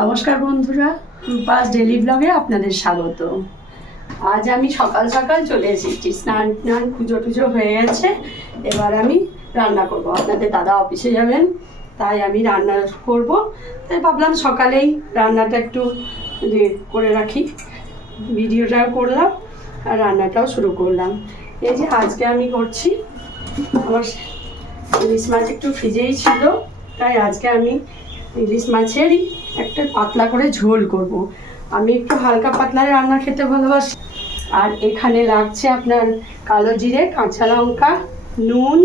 নমস্কার বন্ধুরা, রূপাস ডেলি ব্লগে আপনাদের স্বাগত। আজ আমি সকাল সকাল চলে এসেছি, স্নান পুজো টুজো হয়ে গেছে। এবার আমি রান্না করব। আপনাদের দাদা অফিসে যাবেন, তাই আমি রান্না করব। তাই ভাবলাম সকালেই রান্নাটা একটু করে রাখি, ভিডিওটাও করলাম আর রান্নাটাও শুরু করলাম। এই যে আজকে আমি করছি, আমার ইলিশ মাছ একটু ফ্রিজেই ছিল, তাই আজকে আমি ইলিশ মাছেরই একটা পাতলা করে ঝোল করব। আমি একটু হালকা পাতলা রান্না খেতে ভালোবাসি। আর এখানে লাগছে আপনার কালো জিরে, কাঁচা লঙ্কা, নুন,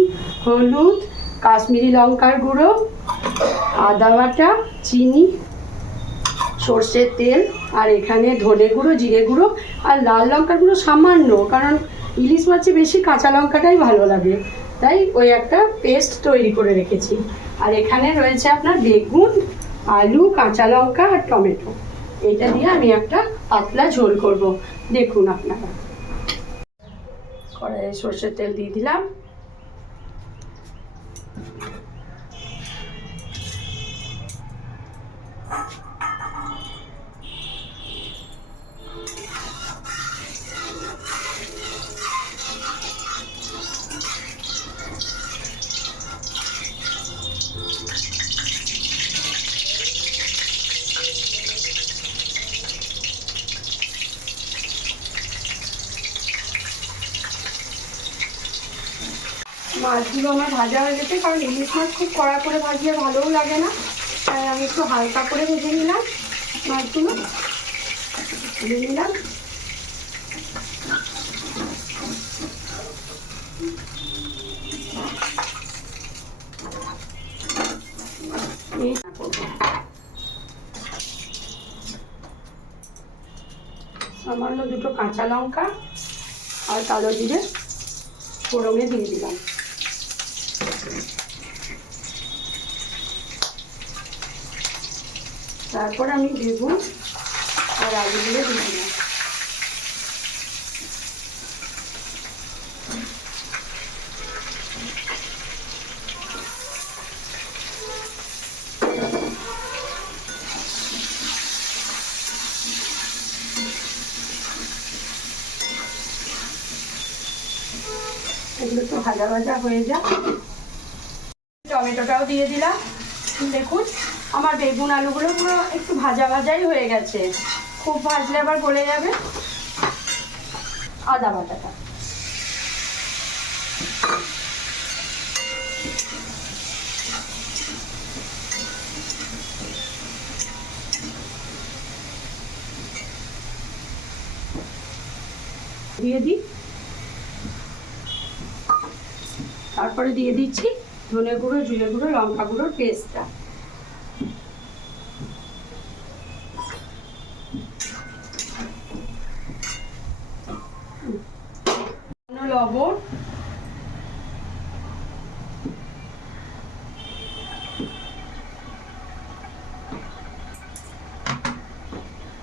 হলুদ, কাশ্মীরি লঙ্কার গুঁড়ো, আদা বাটা, চিনি, সর্ষের তেল, আর এখানে ধনে গুঁড়ো, জিরে গুঁড়ো আর লাল লঙ্কার গুঁড়ো সামান্য, কারণ ইলিশ মাছে বেশি কাঁচা লঙ্কাটাই ভালো লাগে, তাই ওই একটা পেস্ট তৈরি করে রেখেছি। আর এখানে রয়েছে আপনার বেগুন, আলু, কাঁচা লঙ্কা আর টমেটো। এইটা দিয়ে আমি একটা পাতলা ঝোল করব। দেখুন আপনারা, কড়াইয়ে সর্ষের তেল দিয়ে দিলাম। মাছগুলো আমার ভাজা হয়ে গেছে, কারণ ইলিশ মাছ খুব কড়া করে ভাজিয়ে ভালোও লাগে না, তাই আমি একটু হালকা করে ভেজে নিলাম। মাছগুলো ভেজে নিলাম। সামান্য দুটো কাঁচা লঙ্কা আর কালো জিরে ফোড়নে দিয়ে দিলাম। তারপর আমি বেগুন আর আলুগুলো দিয়ে দিলাম। এগুলো একটু ভাজা ভাজা হয়ে যায়। টমেটোটাও দিয়ে দিলাম। দেখুন আমার বেগুন আলুগুলো পুরো একটু ভাজা ভাজাই হয়ে গেছে, খুব ভাজলে আবার গলে যাবে। আদা বাটাটা দিয়ে দিই। তারপরে দিয়ে দিচ্ছি ধনে গুঁড়ো, জিরে গুঁড়ো, লঙ্কা গুঁড়োর পেস্টটা। লবণ,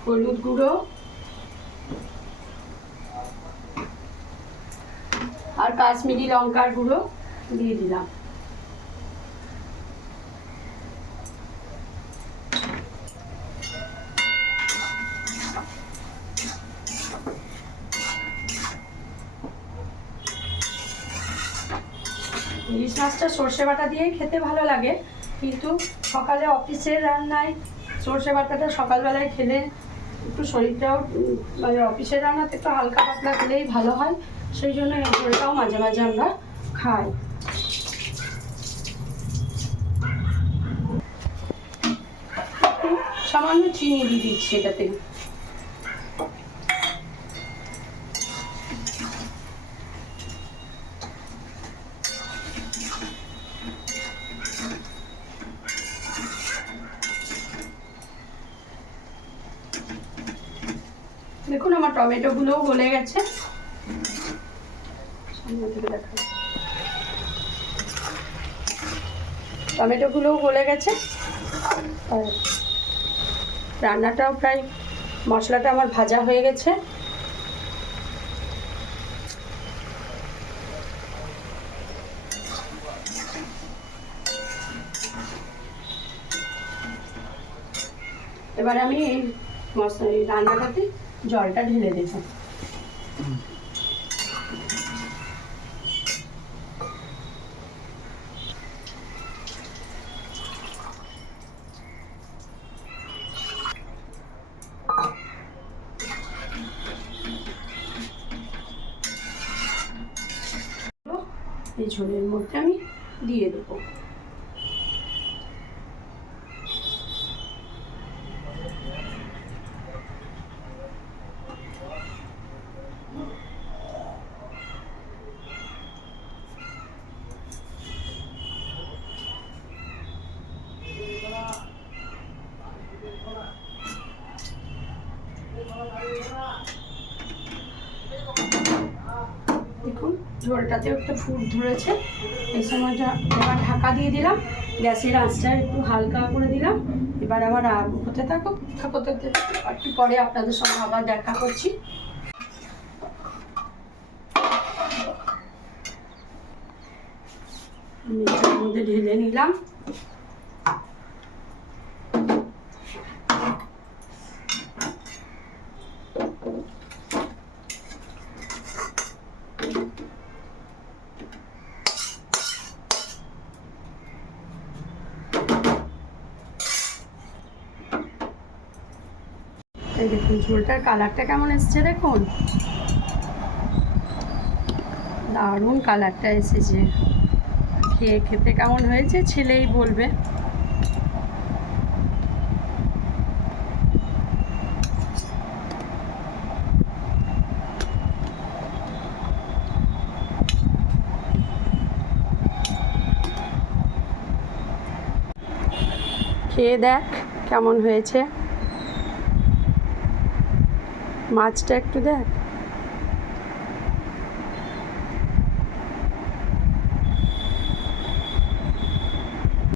হলুদ গুঁড়ো আর কাশ্মীরি লঙ্কার গুঁড়ো দিয়ে দিলাম। ইলিশ মাছটা সর্ষে বাটা দিয়েই খেতে ভালো লাগে, কিন্তু সকালে অফিসের রান্নায় সর্ষে বাটাটা সকালবেলায় খেলে একটু শরীরটাও, মানে অফিসের রান্নাতে একটু হালকা পাতলা খেলেই ভালো হয়, সেই জন্য এই ঝোলটাও মাঝে মাঝে আমরা খাই। সামান্য চিনি দিয়ে দিচ্ছি এটাতে। দেখুন আমার টমেটোগুলোও গলে গেছে। টমেটোগুলোও গলে গেছে আর রান্নাটাও প্রায়, মশলাটা আমার ভাজা হয়ে গেছে। এবার আমি এই রান্নাটাতে জলটা ঢেলে দেবো। এই ঝোলের মধ্যে আমি দিয়ে দেবো। দেখুন ঝোলটাতে একটু ফুট ধরেছে, এই সময়টা এবার ঢাকা দিয়ে দিলাম, গ্যাসের আঁচটা একটু হালকা করে দিলাম। এবার আবার হতে থাকতে একটু পরে আপনাদের সঙ্গে আবার দেখা করছি। এটার মধ্যে ঢেলে নিলাম। এই দেখুন ঝোলটার কালারটা কেমন এসছে, দেখুন দারুণ কালারটা এসেছে। খেতে কেমন হয়েছে ছেলেই বলবে। খেয়ে দেখ কেমন হয়েছে, মাছটা একটু দেখ।